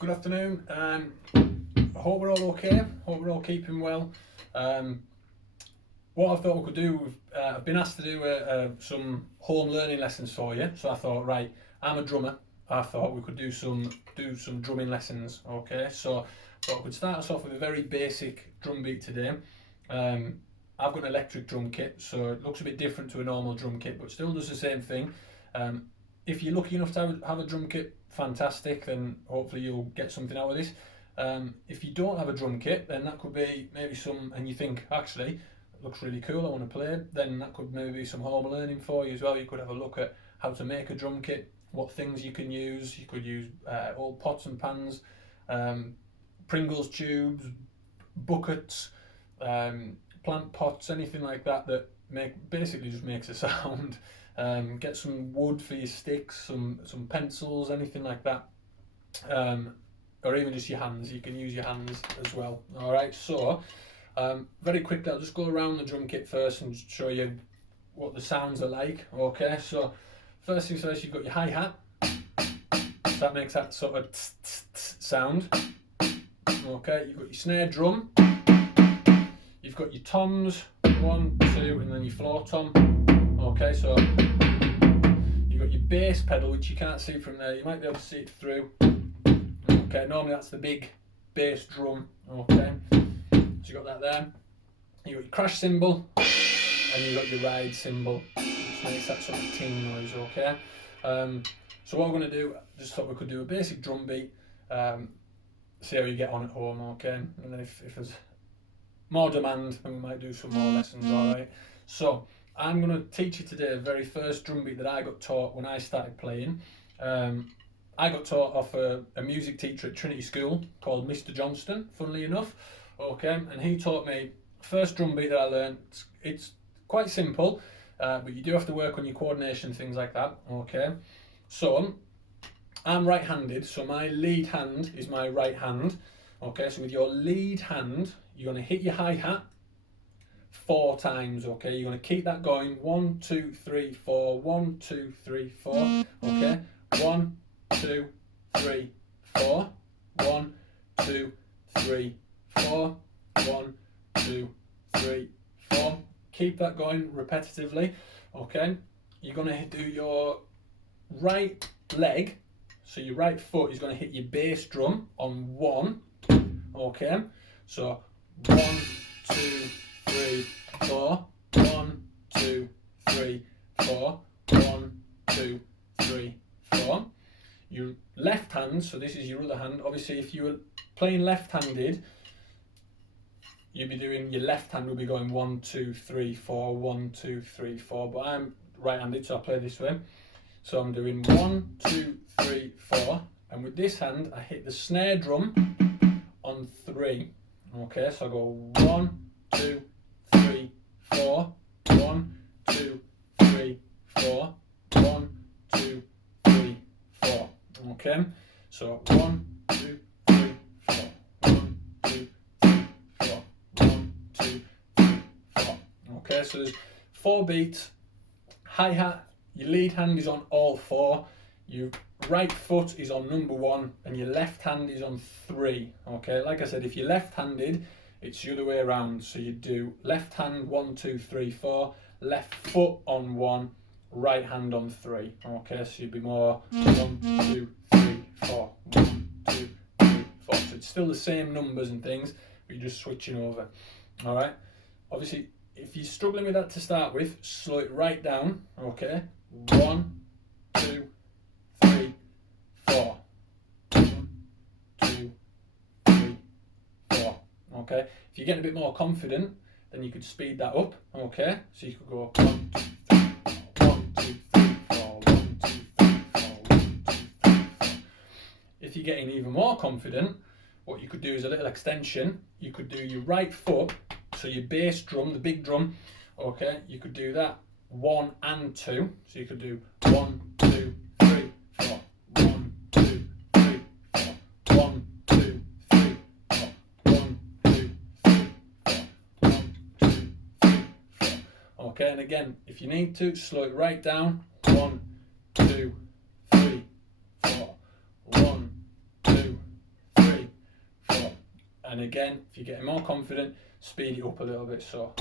Good afternoon. I hope we're all okay. Hope we're all keeping well. What I thought we could do, I've been asked to do some home learning lessons for you. So I thought, right, I'm a drummer. I thought we could do some drumming lessons. Okay, so I could start us off with a very basic drum beat today. I've got an electric drum kit, so it looks a bit different to a normal drum kit, but still does the same thing. If you're lucky enough to have a drum kit, fantastic, then hopefully you'll get something out of this. If you don't have a drum kit, then that could be maybe and you think, actually, it looks really cool, I want to play, then that could maybe be some home learning for you as well. You could have a look at how to make a drum kit, what things you can use. You could use old pots and pans, Pringles tubes, buckets, plant pots, anything like that basically just makes a sound. Get some wood for your sticks, some pencils, anything like that, or even just your hands. You can use your hands as well. All right, so very quickly I'll just go around the drum kit first and show you what the sounds are like. Okay, so first things first, you've got your hi-hat, so that makes that sort of tss, tss, tss sound. Okay, you've got your snare drum, you've got your toms, 1, 2, and then your floor tom. Okay, so you've got your bass pedal, which you can't see from there. You might be able to see it through. Okay, normally that's the big bass drum. Okay, so you got that there. You got your crash cymbal, and you got your ride cymbal, which makes that sort of ting noise. Okay, so what we're going to do, just thought we could do a basic drum beat. See how you get on at home. Okay, and then if there's more demand, then we might do some more lessons. All right, so I'm going to teach you today the very first drum beat that I got taught when I started playing. I got taught off a music teacher at Trinity School called Mr Johnston, funnily enough. Okay, and he taught me first drum beat that I learned. It's quite simple, but you do have to work on your coordination, things like that. Okay, so I'm right-handed, so my lead hand is my right hand. Okay, so with your lead hand, you're going to hit your hi-hat 4 times. Okay, you're going to keep that going. 1, 2, 3, 4. 1, 2, 3, 4. Okay, 1, 2, 3, 4. 1, 2, 3, 4. 1, 2, 3, 4. Keep that going repetitively. Okay, you're going to do your right leg, so your right foot is going to hit your bass drum on 1. Okay, so 1, 2, 3, 4. 1, 2, 3, 4. 1, 2, 3, 4. Your left hand, so this is your other hand. Obviously, if you were playing left-handed, you'd be doing, your left hand will be going 1, 2, 3, 4. 1, 2, 3, 4. But I'm right-handed, so I play this way. So I'm doing 1, 2, 3, 4. And with this hand, I hit the snare drum on 3. Okay, so I go 1, 2, 3, 4. 1, 2, 3, 4. 1, 2, 3, 4. Okay, so 1, 2, 3, 4. 1, 2, 3, 4. 1, 2, 3, 4. Okay, so there's 4 beats. Hi-hat, your lead hand is on all 4. Your right foot is on number 1 and your left hand is on 3. Okay, like I said, if you're left-handed, it's the other way around. So you do left hand 1, 2, 3, 4, left foot on 1, right hand on 3. Okay, so you'd be more 1, 2, 3, 4. 1, 2, 3, 4. So it's still the same numbers and things, but you're just switching over. All right. Obviously, if you're struggling with that to start with, slow it right down. Okay. 1, 2, 3, 4. 1, 2, 3, 4. Okay. If you're getting a bit more confident, then you could speed that up. Okay. So you could go 1, 2, 3, 1, 2, 3, 4. 1, 2, 3, 4. 1, 2, 3, 4. If you're getting even more confident, what you could do is a little extension. You could do your right foot, so your bass drum, the big drum. Okay. You could do that 1 and 2. So you could do 1, 2, 3, 4. 1, 2, 3, 4. 1, 2, 3, 4. 1, 2, 3, 4. 1, 2, 3, 4. Okay, and again, if you need to, slow it right down. 1, 2, 3, 4. 1, 2, And again, if you're getting more confident, speed it up a little bit. So.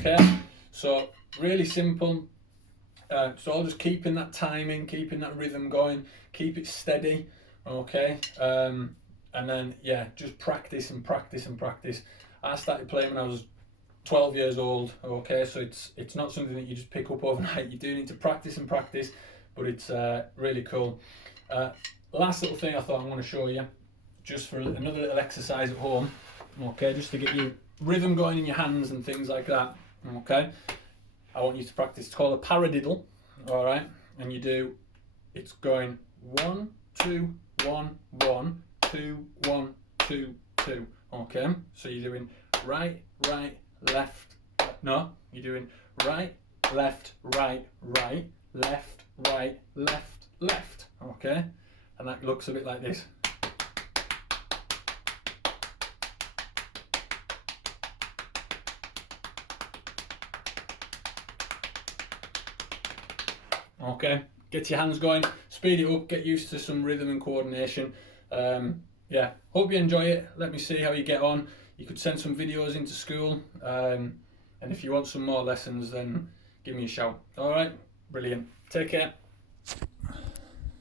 Okay, so really simple. It's all just keeping that timing, keeping that rhythm going, keep it steady. Okay, and then yeah, just practice and practice and practice. I started playing when I was 12 years old. Okay, so it's not something that you just pick up overnight. You do need to practice and practice, but it's really cool. Last little thing I thought I want to show you, just for another little exercise at home. Okay, just to get your rhythm going in your hands and things like that. Okay, I want you to practice. It's called a paradiddle. All right, and you do. It's going 1 2 1 1 2 1 2 2. Okay, so you're doing right right left. No, you're doing right left right right left right left left. Okay, and that looks a bit like this. Okay, get your hands going, speed it up, get used to some rhythm and coordination. Yeah, hope you enjoy it. Let me see how you get on. You could send some videos into school, and if you want some more lessons, then give me a shout. All right, brilliant. Take care.